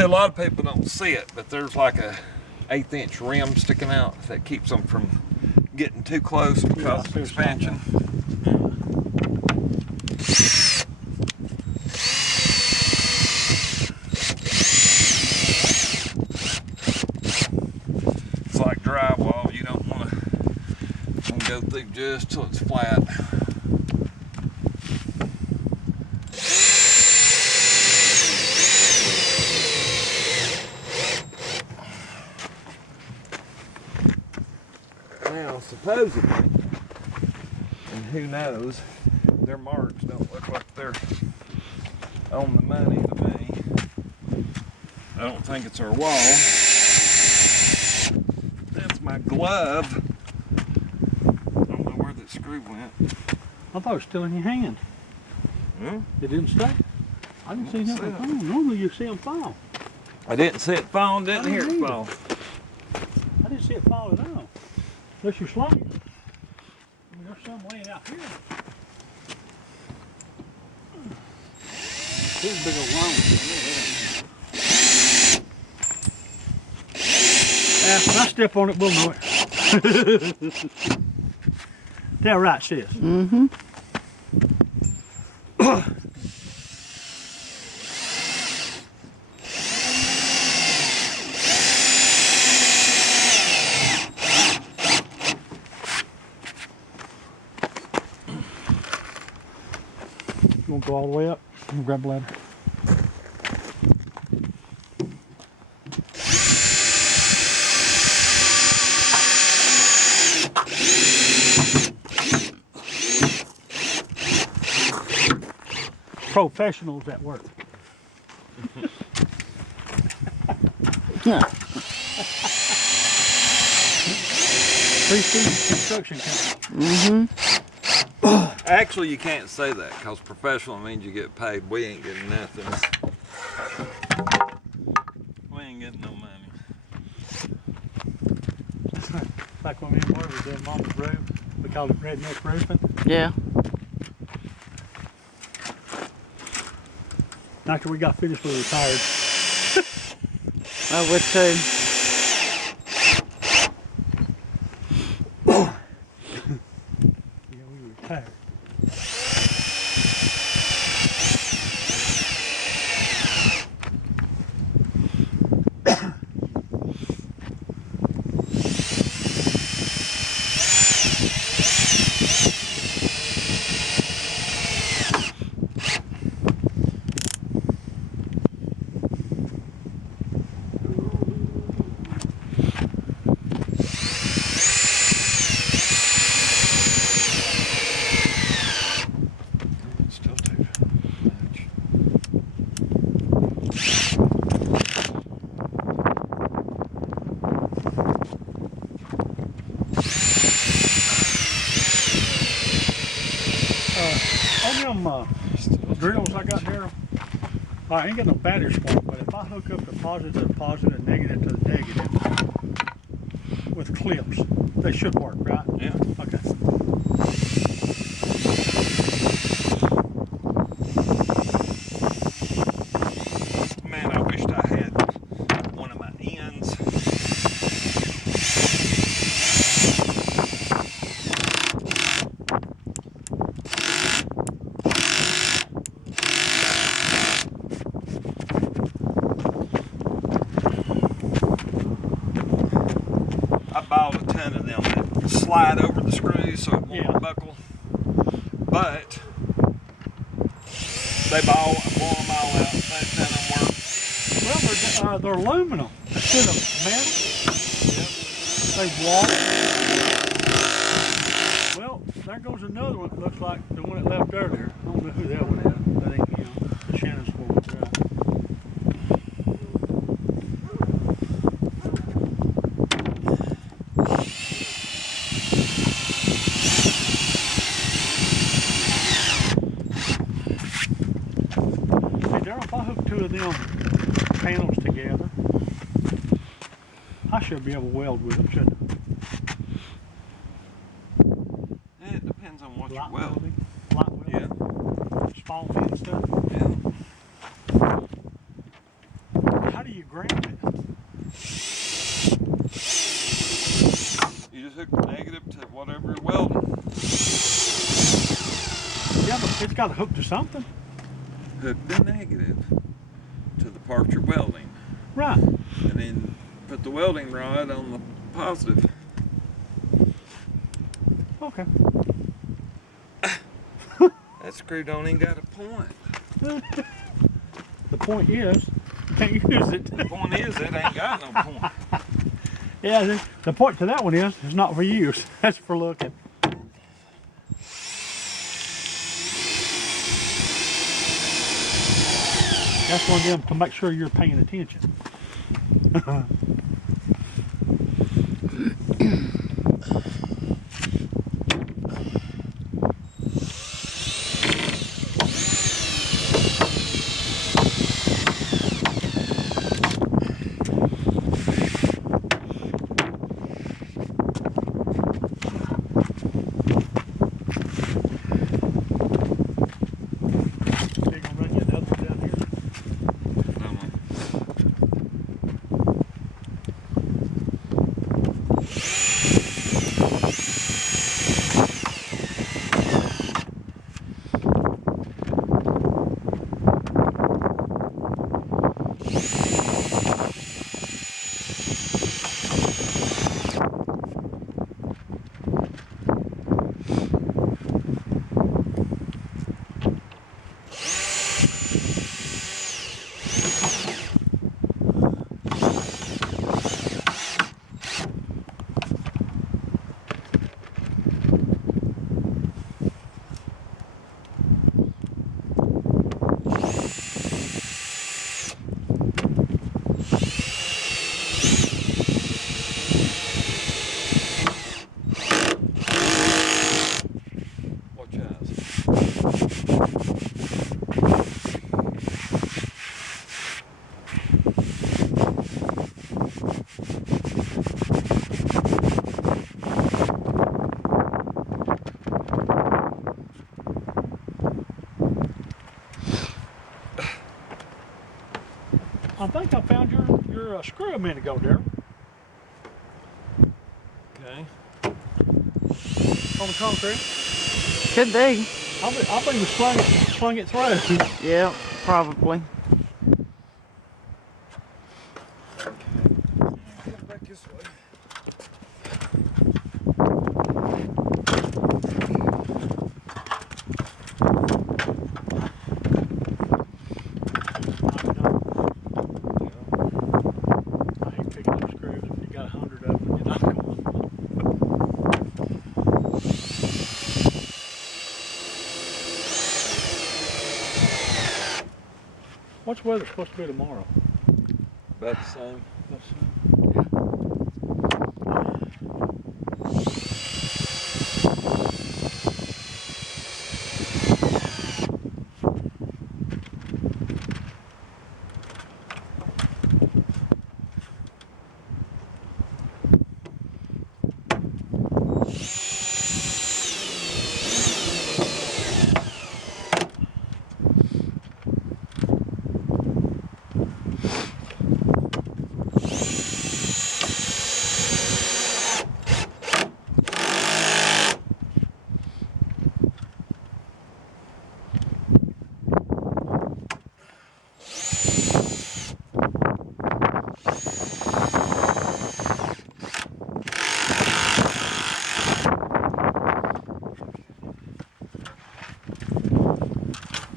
See, a lot of people don't see it, but there's like a 1/8 inch rim sticking out that keeps them from getting too close because of expansion. It's like drywall. You don't want to go through just till it's flat. Now, supposedly, and who knows, their marks don't look like they're on the money to me. I don't think it's our wall. That's my glove. I don't know where that screw went. I thought it was still in your hand. Hmm? It didn't stay. I didn't see nothing fall. Normally you see them fall. I didn't see it fall and didn't hear it fall. I didn't see it fall at all. Unless you're sliding. I mean, there's some laying out here. Here's a big old long one. When I step on it, we'll know it. That right, sis? Mm-hmm. You want to go all the way up? Grab a ladder. Professionals at work. Yeah. 3C Construction Company. Mm-hmm. Actually, you can't say that because professional means you get paid. We ain't getting nothing. We ain't getting no money. Like when me and Mark was doing Mama's roof, we called it redneck roofing. Yeah. After we got finished, we retired. I would too. Yeah, we retired. Still too much. On them drills I got there, I ain't got no battery spark, but if I hook up the positive to the positive and negative to the negative with clips, they should work, right? Yeah. Okay. Man, I wished I had one of my ends. I bought a ton of them that slide over the screws so it won't buckle. But they blow them all out. None of them work. Well, they're aluminum instead of metal. They walk. Well, there goes another one that looks like the one that left earlier. I don't know who that one is. That ain't, you know, the Shannon's one. Hey, Darryl, if I hook two of them panels together, I should be able to weld with them, shouldn't I? It depends on what you Light weld. welding, light welding, Yeah. small fin stuff. Yeah. How do you ground it? You just hook the negative to whatever you're welding. Yeah, but it's got to hook to something. Hook the negative to the part you're welding. Right. And then put the welding rod on the positive. Okay. That screw don't even got a point. The point is, you can't use it. The point is, it ain't got no point. Yeah, the point to that one is, it's not for use. That's for looking. That's one of them to make sure you're paying attention. They're gonna run you another one down here. Come on. Watch out. I think I found your screw a minute ago, Daryl, Okay. on the concrete. Could be. I believe we slung it through. Yeah, probably. Get back this way. I hate picking up screws when you got 100 of them. You know? What's the weather supposed to be tomorrow? About the same.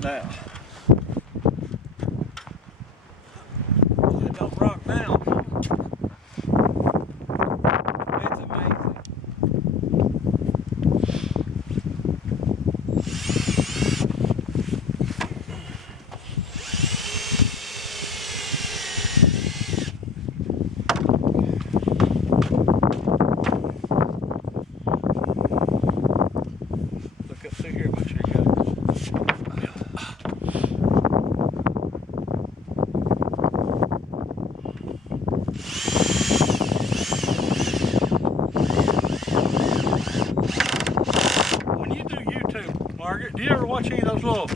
Now, it don't rock now. It's amazing. Look up through here, make sure you got it. When you do YouTube, Margaret, do you ever watch any of those little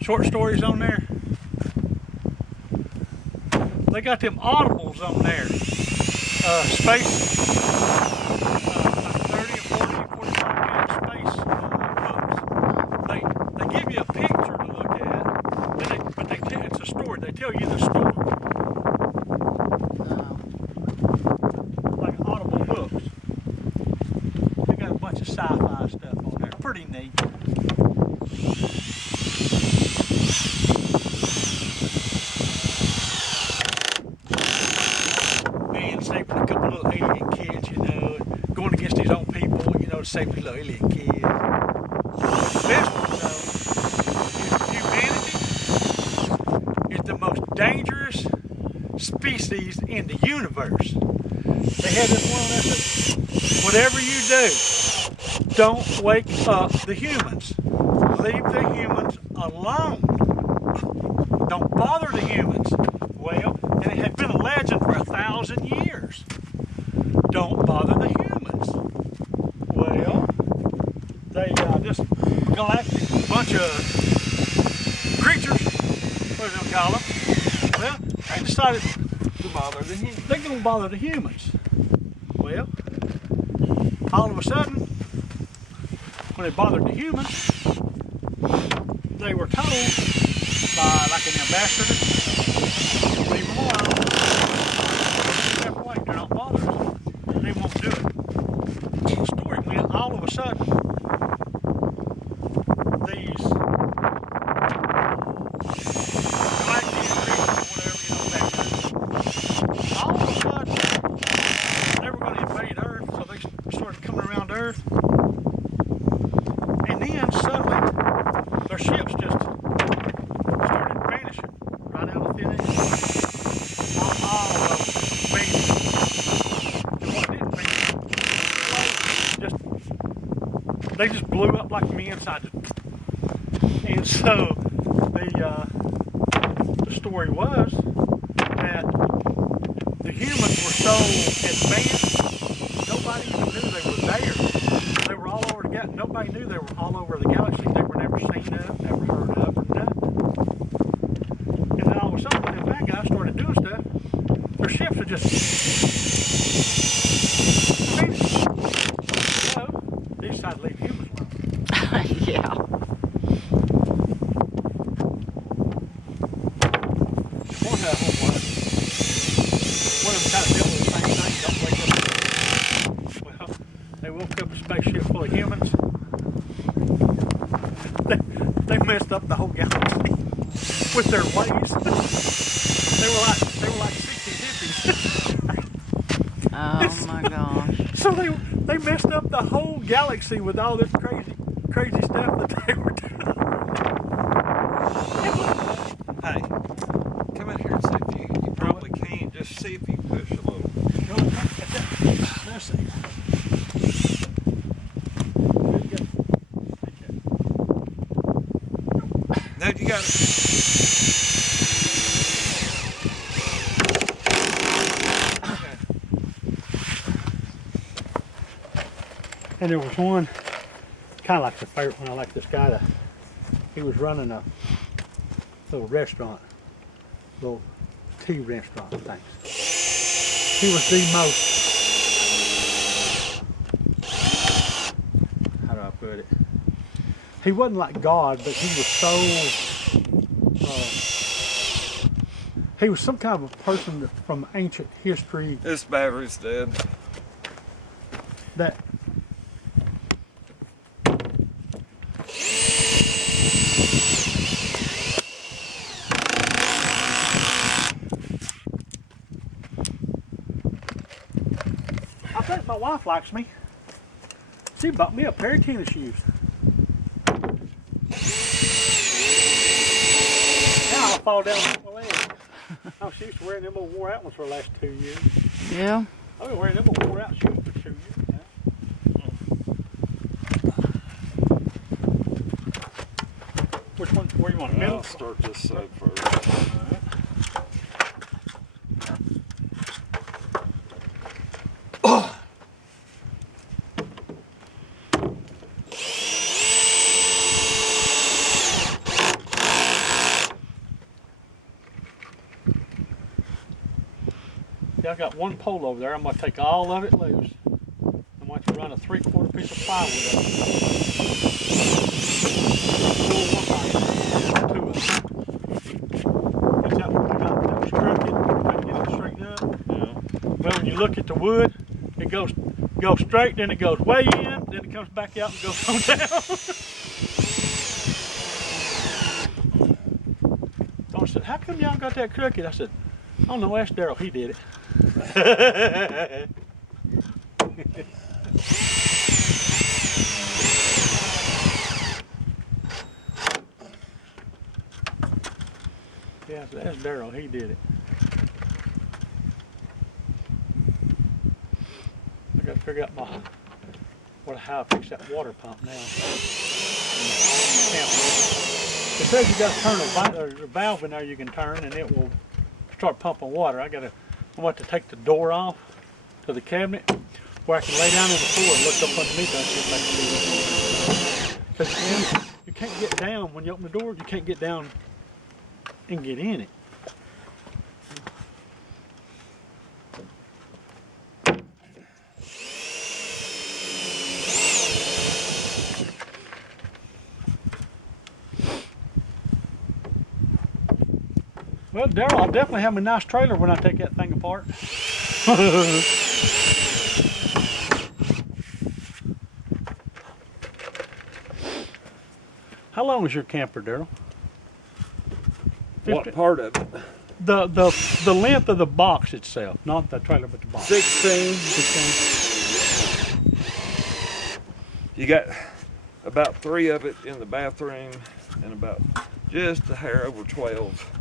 short stories on there? they got them audibles on there. Space, like 30 or 40, 45-minute space books. They give you a picture to look at, but they tell, it's a story. They tell you the story. Like audible books. They got a bunch of sci-fi stuff on there. Pretty neat. Saving a couple little alien kids, you know, and going against his own people, you know, to save these little alien kids. The best one, though, is humanity is the most dangerous species in the universe. They had this one that said, whatever you do, don't wake up the humans. Leave the humans alone. Don't bother the humans. Well, and it had been a legend for 1,000 years. Don't bother the humans. Well, they this galactic bunch of creatures, what do they call them? Well, they decided To bother the humans. they're going to bother the humans. Well, all of a sudden, when they bothered the humans, they were told by like an ambassador, leave them alone. Step away, do not bother us. They won't do it. The story went, all of a sudden, these galactic creatures, whatever, you know, back then, all of a sudden, they were going to invade Earth, so they started coming around Earth. And then suddenly, their ships just started vanishing right out of thin air. All of them vanished. And what didn't vanish, they just blew up like from the inside. And so the story was that the humans were so advanced, nobody even knew they were there. They were all over the galaxy. Nobody knew they were all over the galaxy. They were never seen of, never heard of, or nothing. And then all of a sudden, when the bad guys started doing stuff, their ships are just finished. So they decided to leave humans alone. Yeah. One of them kind of dealt with the same thing. Don't wake up. Well, they woke up a spaceship full of humans. They messed up the whole galaxy with their ways. They were like 60 hippies. Oh my gosh. So they messed up the whole galaxy with all this crazy stuff that they were doing. Hey, come in here and see if you probably can. Just see if you push a little. Let's see. No, you got it. And there was one, kind of like the favorite one. I like this guy. He was running a little restaurant, little tea restaurant things. He was the most, how do I put it? He wasn't like God, but he was so, he was some kind of a person that, from ancient history This battery's dead. that I think my wife likes me. She bought me a pair of tennis shoes. Now I'll fall down with my leg. Oh, she used to wear them old wore out ones for the last 2 years. Yeah. I've been wearing them old wore out shoes for 2 years now. Which one? Where you want? Middle? I'll start this side first. I got one pole over there. I'm gonna take all of it loose. I'm going to run a 3/4 piece of plywood up. Pull one line, two of them. It's that one was crooked. Couldn't get it straightened up. Yeah. Well, when you look at the wood, it goes straight, then it goes way in, then it comes back out and goes on down. So I said, how come y'all got that crooked? I said, I don't know, ask Daryl, he did it. Yeah, that's Daryl, he did it. I gotta figure out how I fix that water pump now. It says you gotta turn a valve in there you can turn and it will start pumping water. I want to take the door off to the cabinet where I can lay down on the floor and look up underneath and see if I can see it. Because you can't get down, when you open the door, you can't get down and get in it. Well, Daryl, I'll definitely have a nice trailer when I take that thing apart. How long is your camper, Daryl? What part of it? The length of the box itself, not the trailer, but the box. 16. 16. You got about 3 of it in the bathroom and about just a hair over 12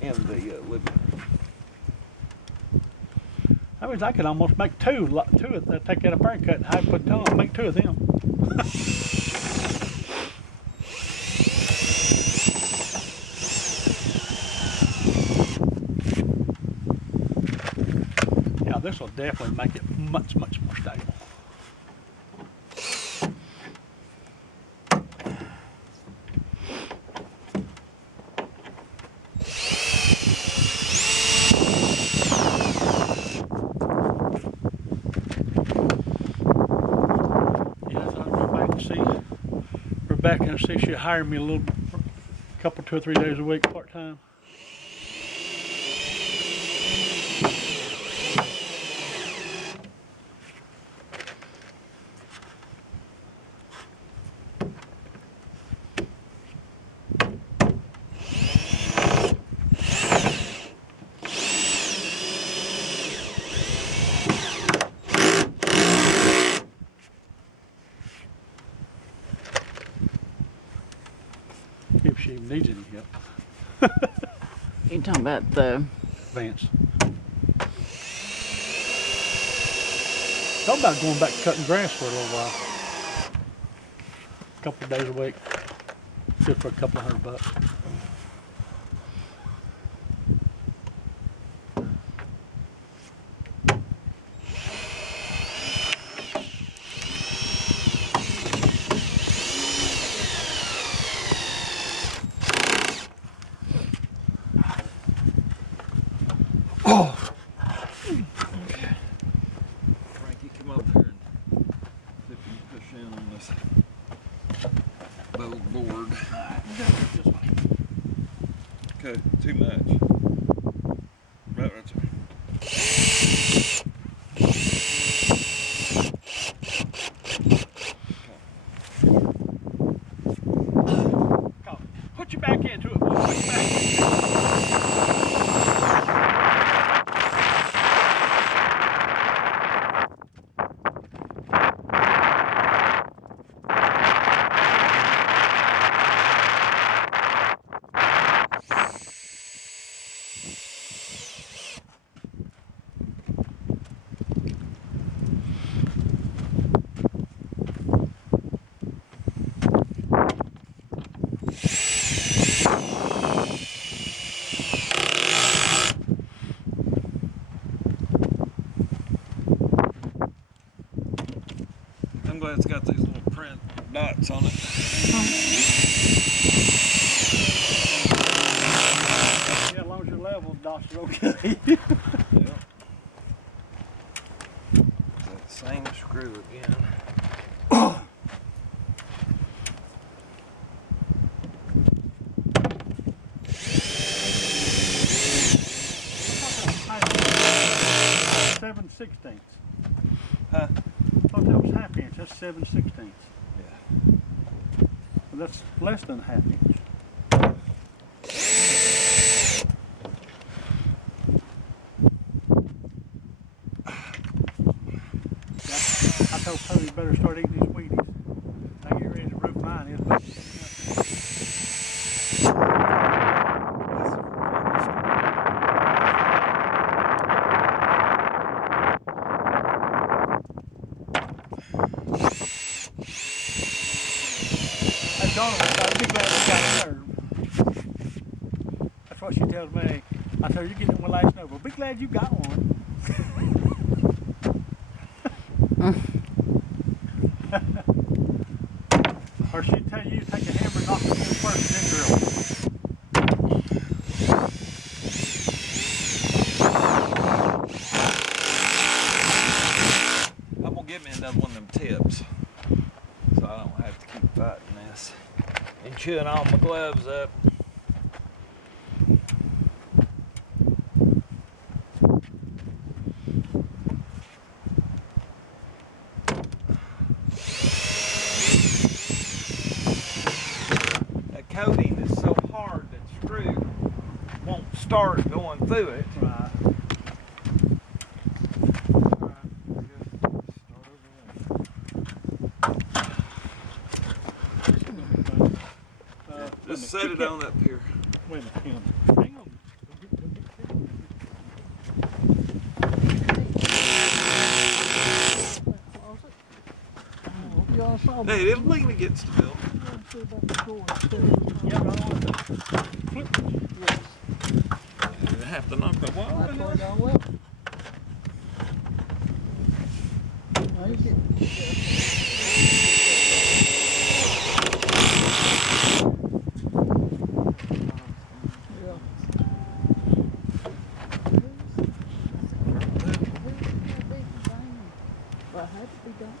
in the living room. That means I could almost make two take that apart and cut and have put on, make 2 of them. Yeah, this will definitely make it much, much more stable. Back and see she hired me a couple 2 or 3 days a week part-time. If she even needs any help. You talking about the Vance. Thought about going back to cutting grass for a little while. A couple of days a week. Good for a couple of $100. Oh. Okay. Frankie, come over here and see if you can push in on this little board. Okay, too much. Right, Put you back into it. Put you back. I'm glad it's got these little print dots on it. Yeah, as long as your level dots are okay. Yeah. screw again. Seven sixteenths. Huh? I thought that was half inch. That's 7/16. Yeah. Well, that's less than a half inch. I told Cody better start eating these Wheaties. I get ready to roof mine. That's Donovan. I'd be glad you got a nerve. That's what she tells me. I tell her, you're getting my last note. Well, be glad you got one. Or she'd tell you, take a hammer and knock it in first and then drill. I'm gonna get me another one of them tips, so I don't have to keep fighting this and chewing all my gloves up. That coating is so hard that screw won't start going through it. Right. Just set it on up here. Wait a minute. Hang on. Hey, it'll lean against the building. Yeah, but I want to flip it. You have to knock the wall in. Well, had to be done.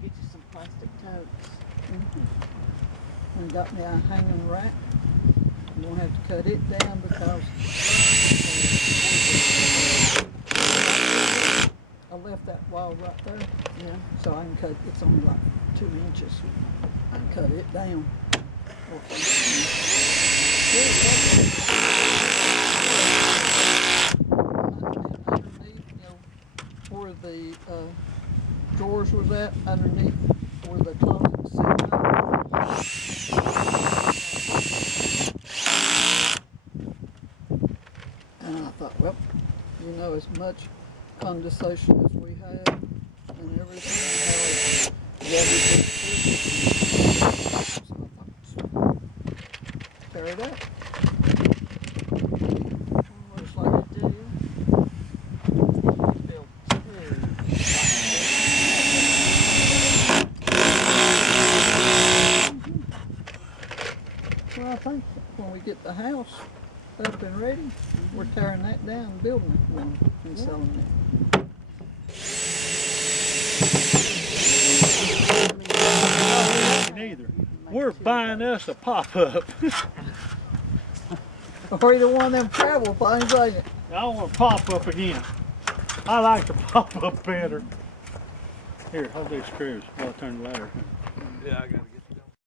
Get you some plastic totes. And got me a hanging rack. I'm gonna have to cut it down because I left that wall right there, Yeah. so I can cut. It's only like 2 inches. I can cut it down. Underneath, where the drawers was at, underneath where the closet set up. And I thought, well, as much condensation as we had and everything, how it tear it up. Looks like it do. Built Well, I think when we get the house up and ready, we're tearing that down and building it and selling it. Neither. We're buying us a pop-up. Or either one of them travel things, ain't it? I want a pop-up again. I like the pop-up better. Here, hold these screws while I turn the ladder. Yeah, I gotta